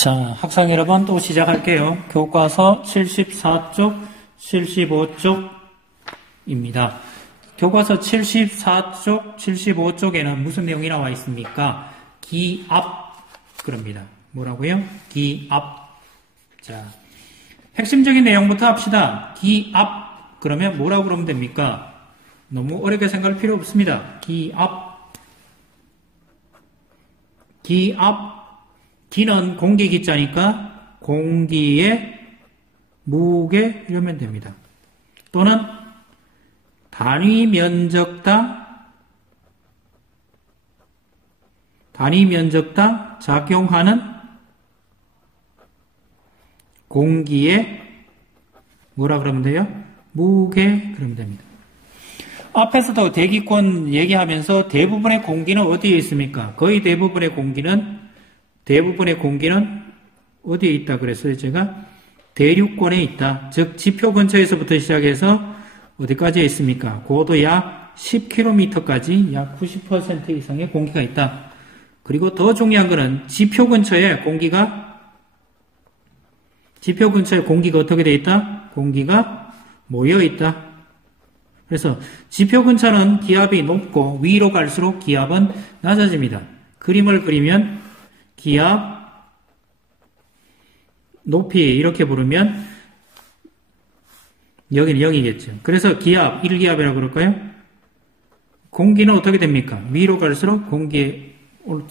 자, 학생 여러분 또 시작할게요. 교과서 74쪽, 75쪽입니다. 교과서 74쪽, 75쪽에는 무슨 내용이 나와 있습니까? 기압, 그럽니다. 뭐라고요? 기압. 자, 핵심적인 내용부터 합시다. 기압, 그러면 뭐라고 그러면 됩니까? 너무 어렵게 생각할 필요 없습니다. 기압. 기압. 기는 공기 기자니까 공기의 무게 이러면 됩니다. 또는 단위 면적당 작용하는 공기의 뭐라 그러면 돼요? 무게 그러면 됩니다. 앞에서도 대기권 얘기하면서 대부분의 공기는 어디에 있습니까? 거의 대부분의 공기는 어디에 있다 그랬어요? 제가 대륙권에 있다. 즉 지표 근처에서부터 시작해서 어디까지 있습니까? 고도 약 10km까지 약 90% 이상의 공기가 있다. 그리고 더 중요한 것은 지표 근처에 공기가 어떻게 되어 있다? 공기가 모여 있다. 그래서 지표 근처는 기압이 높고 위로 갈수록 기압은 낮아집니다. 그림을 그리면 기압, 높이 이렇게 부르면 여기는 0이겠죠. 그래서 기압, 1기압이라고 그럴까요? 공기는 어떻게 됩니까? 위로 갈수록 공기에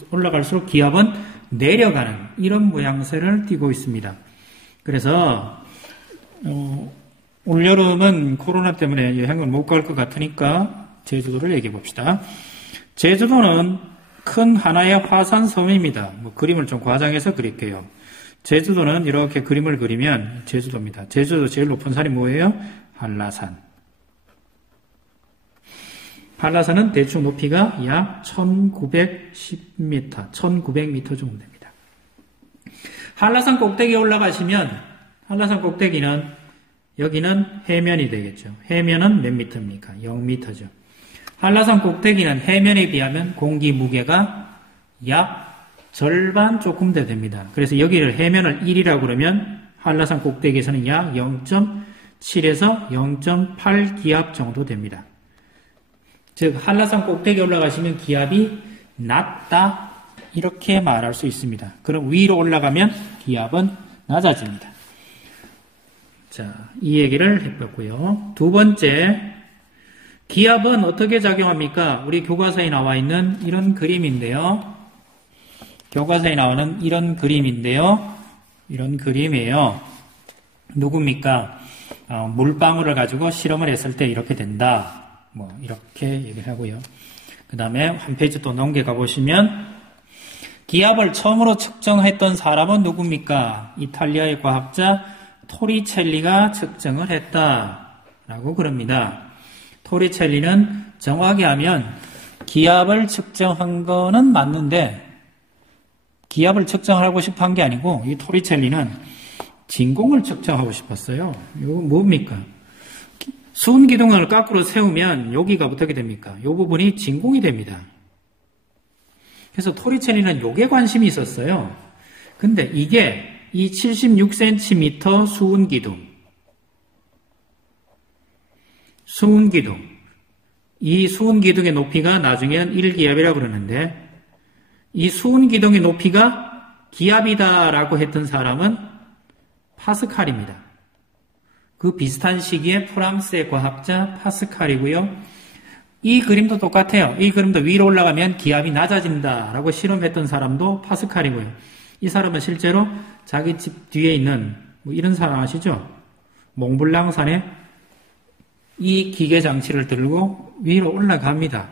올라갈수록 기압은 내려가는 이런 모양새를 띠고 있습니다. 그래서 올여름은 코로나 때문에 여행을 못 갈 것 같으니까 제주도를 얘기해 봅시다. 제주도는 큰 하나의 화산섬입니다. 그림을 좀 과장해서 그릴게요. 제주도는 이렇게 그림을 그리면 제주도입니다. 제주도 제일 높은 산이 뭐예요? 한라산. 한라산은 대충 높이가 약 1910m, 1900m 정도 됩니다. 한라산 꼭대기에 올라가시면 한라산 꼭대기는 여기는 해면이 되겠죠. 해면은 몇 미터입니까? 0m죠. 한라산 꼭대기는 해면에 비하면 공기 무게가 약 절반 조금 더 됩니다. 그래서 여기를 해면을 1이라고 그러면 한라산 꼭대기에서는 약 0.7에서 0.8 기압 정도 됩니다. 즉 한라산 꼭대기에 올라가시면 기압이 낮다 이렇게 말할 수 있습니다. 그럼 위로 올라가면 기압은 낮아집니다. 자, 이 얘기를 해봤고요. 두 번째, 기압은 어떻게 작용합니까? 우리 교과서에 나와 있는 이런 그림인데요. 교과서에 나오는 이런 그림이에요. 누굽니까? 물방울을 가지고 실험을 했을 때 이렇게 된다. 이렇게 얘기를 하고요. 그 다음에 한 페이지 또 넘겨가 보시면, 기압을 처음으로 측정했던 사람은 누굽니까? 이탈리아의 과학자 토리첼리가 측정을 했다라고 그럽니다. 토리첼리는 정확히 하면 기압을 측정한 거는 맞는데 기압을 측정하고 싶어 한 게 아니고 이 토리첼리는 진공을 측정하고 싶었어요. 이거 뭡니까? 수은 기둥을 거꾸로 세우면 여기가 어떻게 됩니까? 이 부분이 진공이 됩니다. 그래서 토리첼리는 요게 관심이 있었어요. 근데 이게 이 76cm 수은 기둥. 이 수은 기둥의 높이가 나중에는 1기압이라고 그러는데 이 수은 기둥의 높이가 기압이다라고 했던 사람은 파스칼입니다. 그 비슷한 시기에 프랑스의 과학자 파스칼이고요. 이 그림도 똑같아요. 이 그림도 위로 올라가면 기압이 낮아진다라고 실험했던 사람도 파스칼이고요. 이 사람은 실제로 자기 집 뒤에 있는 이런 사람 아시죠? 몽블랑산에 이 기계 장치를 들고 위로 올라갑니다.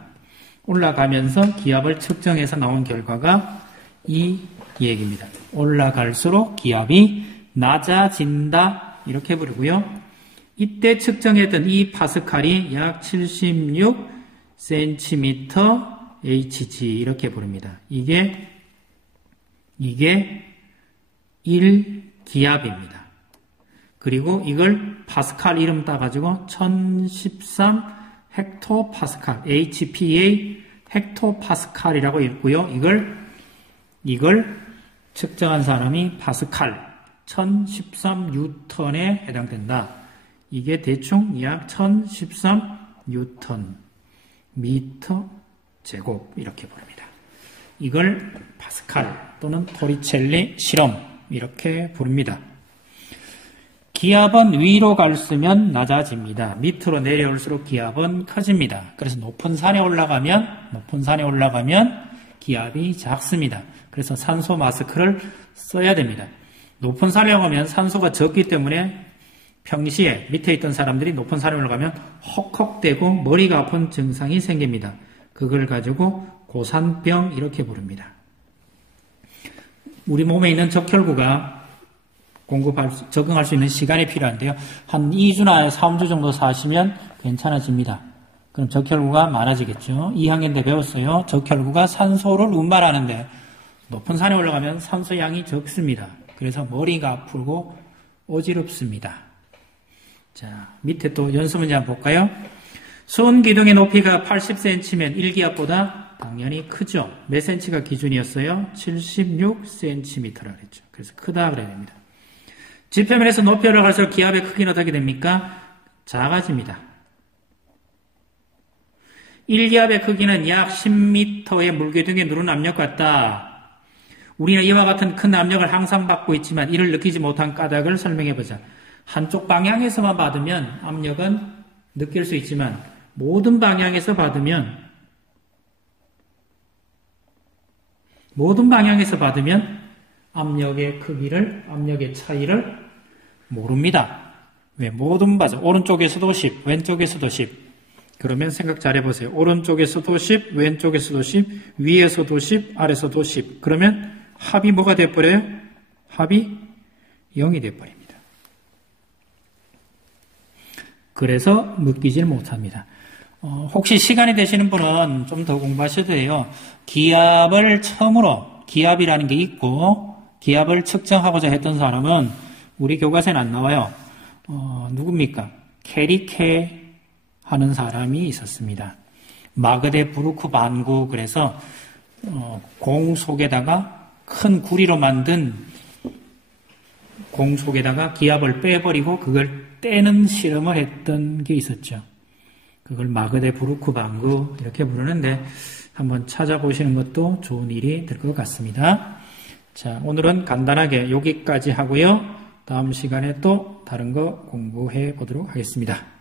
올라가면서 기압을 측정해서 나온 결과가 이 얘기입니다. 올라갈수록 기압이 낮아진다 이렇게 부르고요. 이때 측정했던 이 파스칼이 약 76cm Hg 이렇게 부릅니다. 이게 1기압입니다. 그리고 이걸 파스칼 이름 따가지고 1013 헥토파스칼, HPA 헥토파스칼이라고 읽고요. 이걸 측정한 사람이 파스칼 1013뉴턴에 해당된다. 이게 대충 약 1013뉴턴 미터 제곱 이렇게 부릅니다. 이걸 파스칼 또는 토리첼리 실험 이렇게 부릅니다. 기압은 위로 갈수록 낮아집니다. 밑으로 내려올수록 기압은 커집니다. 그래서 높은 산에 올라가면 기압이 작습니다. 그래서 산소 마스크를 써야 됩니다. 높은 산에 올라가면 산소가 적기 때문에 평시에 밑에 있던 사람들이 높은 산에 올라가면 헉헉대고 머리가 아픈 증상이 생깁니다. 그걸 가지고 고산병 이렇게 부릅니다. 우리 몸에 있는 적혈구가 적응할 수 있는 시간이 필요한데요. 한 2주나 3주 정도 사시면 괜찮아집니다. 그럼 적혈구가 많아지겠죠. 2학년 때 배웠어요. 적혈구가 산소를 운반하는데 높은 산에 올라가면 산소 양이 적습니다. 그래서 머리가 아프고 어지럽습니다. 자, 밑에 또 연습 문제 한번 볼까요? 손 기둥의 높이가 80cm면 1기압보다 당연히 크죠. 몇 cm가 기준이었어요? 76cm라 그랬죠. 그래서 크다 그래야 됩니다. 지표면에서 높이 올라갈수록 기압의 크기는 어떻게 됩니까? 작아집니다. 1기압의 크기는 약 10m의 물기둥에 누른 압력 같다. 우리는 이와 같은 큰 압력을 항상 받고 있지만 이를 느끼지 못한 까닭을 설명해보자. 한쪽 방향에서만 받으면 압력은 느낄 수 있지만 모든 방향에서 받으면 압력의 차이를 모릅니다. 왜? 모든 바죠. 오른쪽에서도 10, 왼쪽에서도 10. 그러면 생각 잘 해보세요. 오른쪽에서도 10, 왼쪽에서도 10, 위에서도 10, 아래서도 10. 그러면 합이 뭐가 돼버려요? 합이 0이 돼버립니다. 그래서 느끼질 못합니다. 혹시 시간이 되시는 분은 좀 더 공부하셔도 돼요. 기압을 처음으로 기압이라는 게 있고 기압을 측정하고자 했던 사람은 우리 교과서에는 안 나와요. 누굽니까? 캐리케 하는 사람이 있었습니다. 마그데 부르크 반구. 그래서 공 속에다가 큰 구리로 만든 공 속에다가 기압을 빼버리고 그걸 떼는 실험을 했던 게 있었죠. 그걸 마그데 부르크 반구 이렇게 부르는데 한번 찾아보시는 것도 좋은 일이 될 것 같습니다. 자, 오늘은 간단하게 여기까지 하고요. 다음 시간에 또 다른 거 공부해 보도록 하겠습니다.